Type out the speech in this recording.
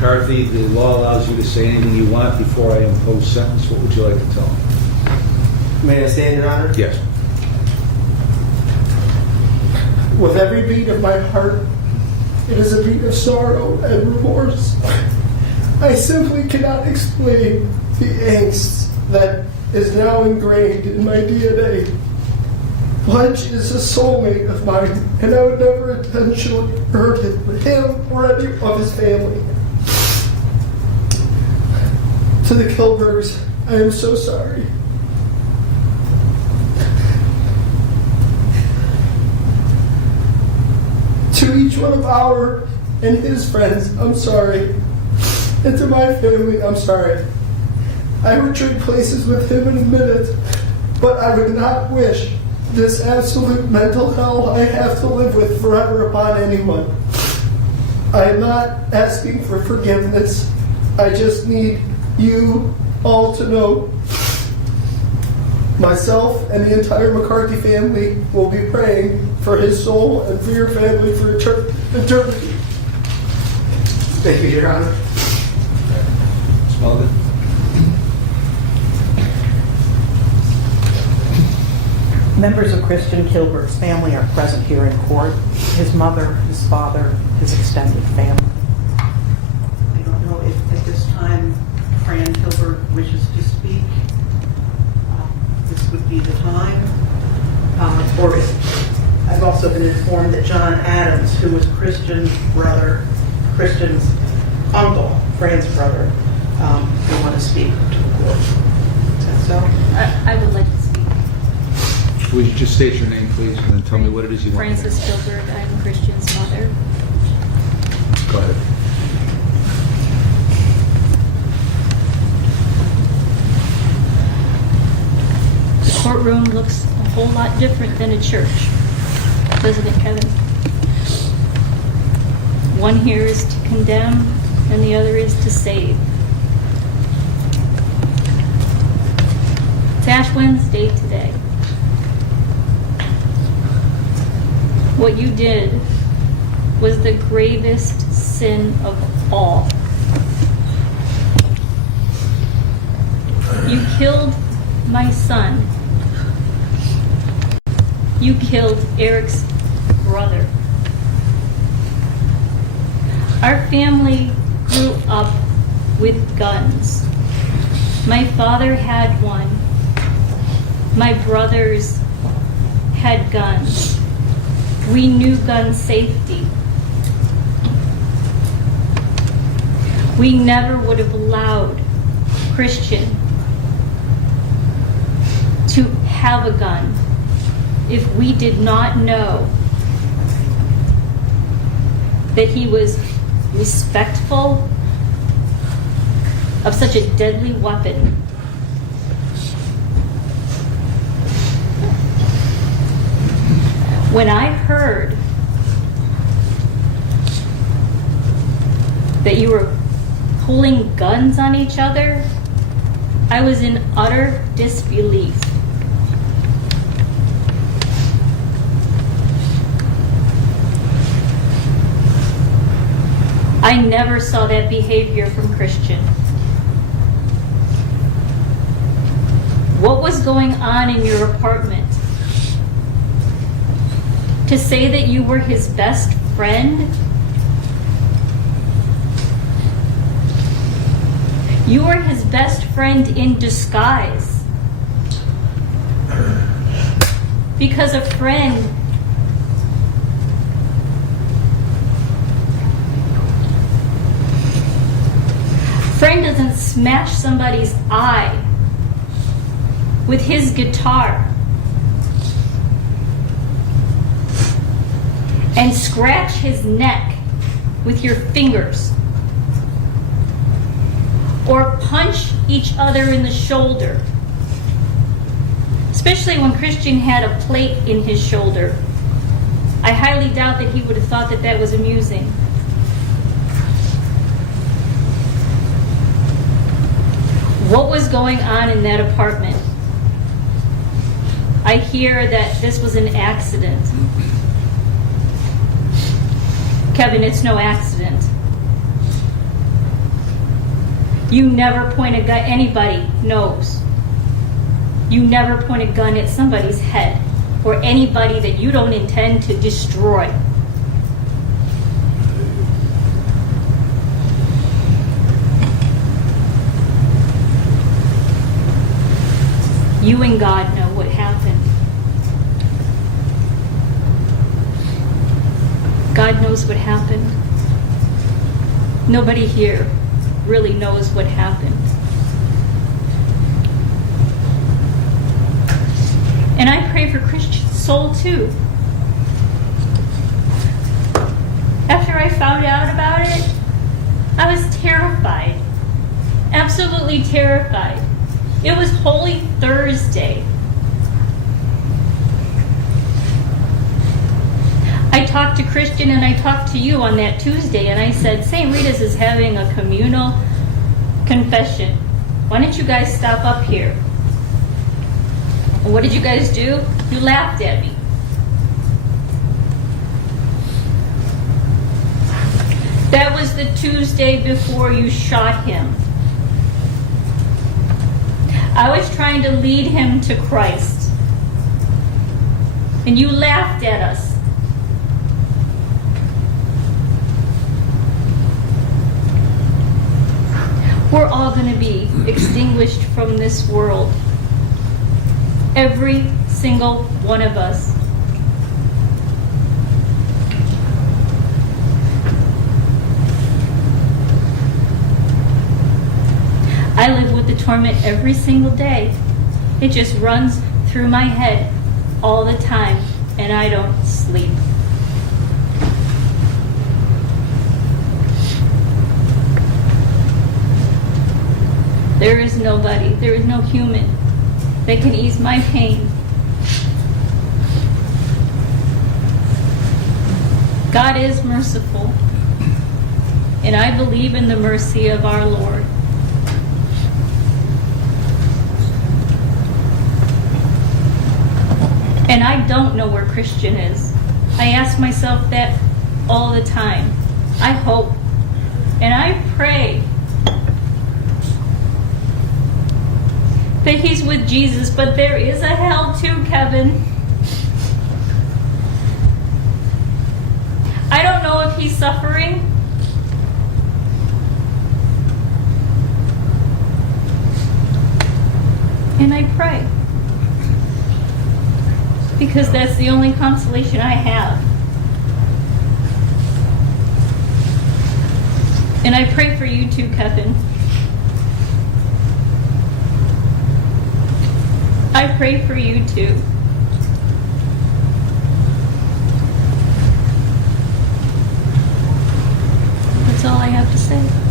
McCarthy, the law allows you to say anything you want before I impose sentence. What would you like to tell me? May I stand, Your Honor? Yes. With every beat of my heart, it is a beat of sorrow and remorse. I simply cannot explain the angst that is now ingrained in my DNA. Pudge is a soulmate of mine, and I would never intentionally hurt him or any of his family. To the Kilburgs, I am so sorry. To each one of our and his friends, I'm sorry. And to my family, I'm sorry. I would trade places with him in a minute, but I would not wish this absolute mental hell I have to live with forever upon anyone. I am not asking for forgiveness. I just need you all to know myself and the entire McCarthy family will be praying for his soul and for your family for eternity. Thank you, Your Honor. Smell good? Members of Christian Kilburg's family are present here in court. His mother, his father, his extended family. I don't know if at this time Fran Kilburg wishes to speak. This would be the time. Or if I've also been informed that John Adams, who was Christian's uncle, Fran's brother, will want to speak to the court. Is that so? I would like to speak. Would you just state your name, please, and then tell me what it is you want? Frances Kilburg. I'm Christian's mother. Go ahead. The courtroom looks a whole lot different than a church, doesn't it, Kevin? One here is to condemn, and the other is to save. It's Ash Wednesday today. What you did was the gravest sin of all. You killed my son. You killed Eric's brother. Our family grew up with guns. My father had one. My brothers had guns. We knew gun safety. We never would have allowed Christian to have a gun if we did not know that he was respectful of such a deadly weapon. When I heard that you were pulling guns on each other, I was in utter disbelief. I never saw that behavior from Christian. What was going on in your apartment? To say that you were his best friend? You were his best friend in disguise. Because a friend doesn't smash somebody's eye with his guitar and scratch his neck with your fingers, or punch each other in the shoulder, especially when Christian had a plate in his shoulder. I highly doubt that he would have thought that that was amusing. What was going on in that apartment? I hear that this was an accident. Kevin, it's no accident. You never point a gun. Anybody knows. You never point a gun at somebody's head or anybody that you don't intend to destroy. You and God know what happened. God knows what happened. Nobody here really knows what happened. And I pray for Christian's soul too. After I found out about it, I was terrified. Absolutely terrified. It was Holy Thursday. I talked to Christian and I talked to you on that Tuesday, and I said, St. Rita's is having a communal confession. Why don't you guys stop up here? And what did you guys do? You laughed at me. That was the Tuesday before you shot him. I was trying to lead him to Christ. And you laughed at us. We're all going to be extinguished from this world. Every single one of us. I live with the torment every single day. It just runs through my head all the time, and I don't sleep. There is nobody, there is no human that can ease my pain. God is merciful, and I believe in the mercy of our Lord. And I don't know where Christian is. I ask myself that all the time. I hope and I pray that he's with Jesus, but there is a hell too, Kevin. I don't know if he's suffering. And I pray. Because that's the only consolation I have. And I pray for you too, Kevin. I pray for you too. That's all I have to say.